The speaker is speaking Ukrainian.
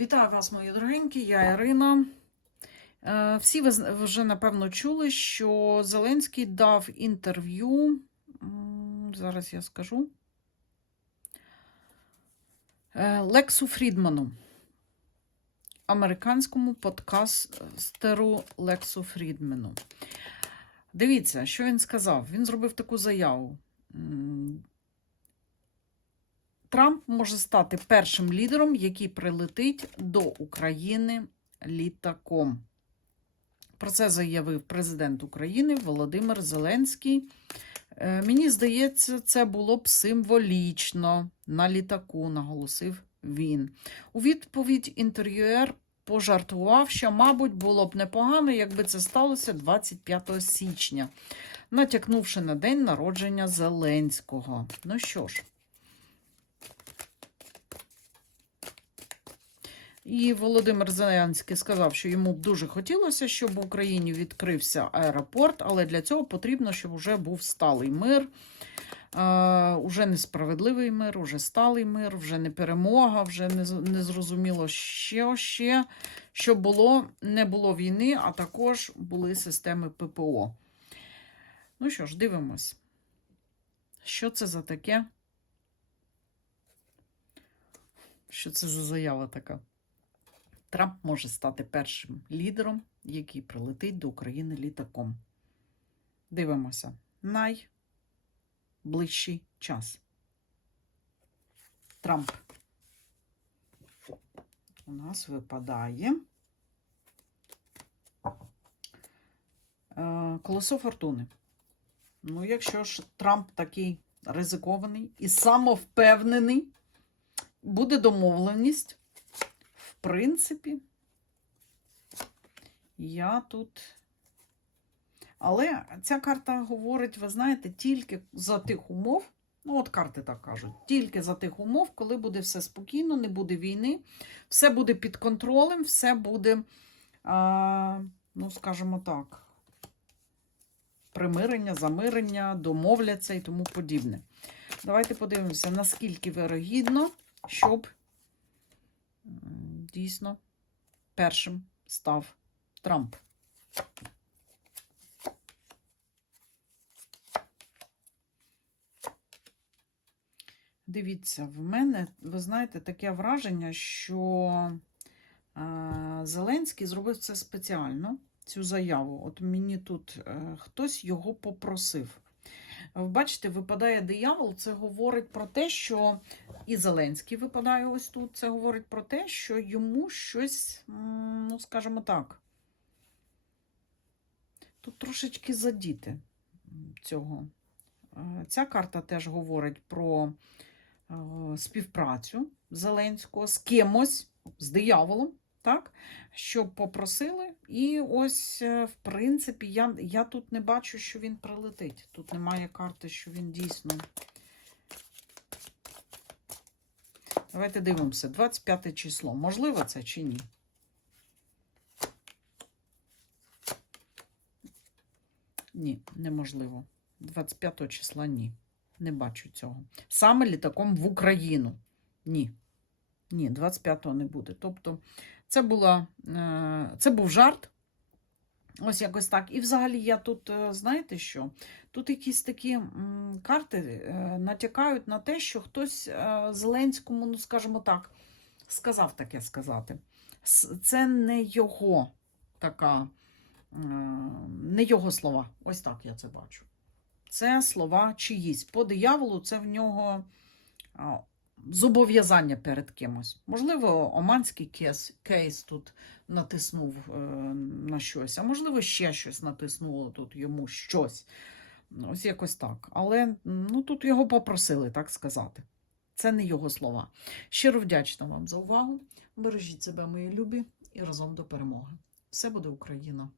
Вітаю вас, мої дорогенькі, я Ірина. Е, Всі ви вже, напевно, чули, що Зеленський дав інтерв'ю. Зараз я скажу. е, Лексу Фрідману, американському подкастеру Лексу Фрідману. Дивіться, що він сказав. Він зробив таку заяву. Трамп може стати першим лідером, який прилетить до України літаком. Про це заявив президент України Володимир Зеленський. Е, Мені здається, це було б символічно на літаку, наголосив він. У відповідь інтерв'юер пожартував, що, мабуть, було б непогано, якби це сталося 25 січня, натякнувши на день народження Зеленського. Ну що ж. І Володимир Зеленський сказав, що йому б дуже хотілося, щоб в Україні відкрився аеропорт, але для цього потрібно, щоб вже був сталий мир. Е, уже несправедливий мир, уже сталий мир, вже не перемога, вже не, не зрозуміло що ще, щоб було, не було війни, а також були системи ППО. Ну що ж, дивимось. Що це за таке? Що це за заява така? Трамп може стати першим лідером, який прилетить до України літаком. Дивимося. Найближчий час. Трамп. У нас випадає. Е, Колесо фортуни. Ну, якщо ж Трамп такий ризикований і самовпевнений, буде домовленість. Принципі, я тут. Але ця карта говорить, ви знаєте, тільки за тих умов. Ну, от карти так кажуть, тільки за тих умов, коли буде все спокійно, не буде війни, все буде під контролем, все буде, а, ну, скажімо так, примирення, замирення, домовляться і тому подібне. Давайте подивимося, наскільки вирогідно, щоб дійсно першим став Трамп. Дивіться, в мене, ви знаєте, таке враження, що е, Зеленський зробив це спеціально, цю заяву. От мені тут е, хтось його попросив. Бачите, випадає диявол, це говорить про те, що і Зеленський випадає ось тут. Це говорить про те, що йому щось, ну, скажімо так, тут трошечки задіти цього. Е, Ця карта теж говорить про е, співпрацю Зеленського з кимось, з дияволом, так? Щоб попросили. І ось, е, в принципі, я, я тут не бачу, що він прилетить. Тут немає карти, що він дійсно. Давайте дивимося. 25 число. Можливо це чи ні? Ні, неможливо. 25 числа ні. Не бачу цього. Саме літаком в Україну. Ні. Ні, 25-го не буде. Тобто, це, була, е, це був жарт. Ось якось так. І взагалі я тут, е, знаєте що? Тут якісь такі карти е, натякають на те, що хтось Зеленському, ну скажімо так, сказав таке сказати. Це не його така, не його слова. Ось так я це бачу. Це слова чиїсь. По дияволу це в нього зобов'язання перед кимось. Можливо, оманський кейс, кейс тут натиснув е, на щось, а можливо, ще щось натиснуло тут йому щось. Ось якось так. Але ну, тут його попросили, так сказати. Це не його слова. Щиро вдячна вам за увагу. Бережіть себе, мої любі, і разом до перемоги. Все буде Україна!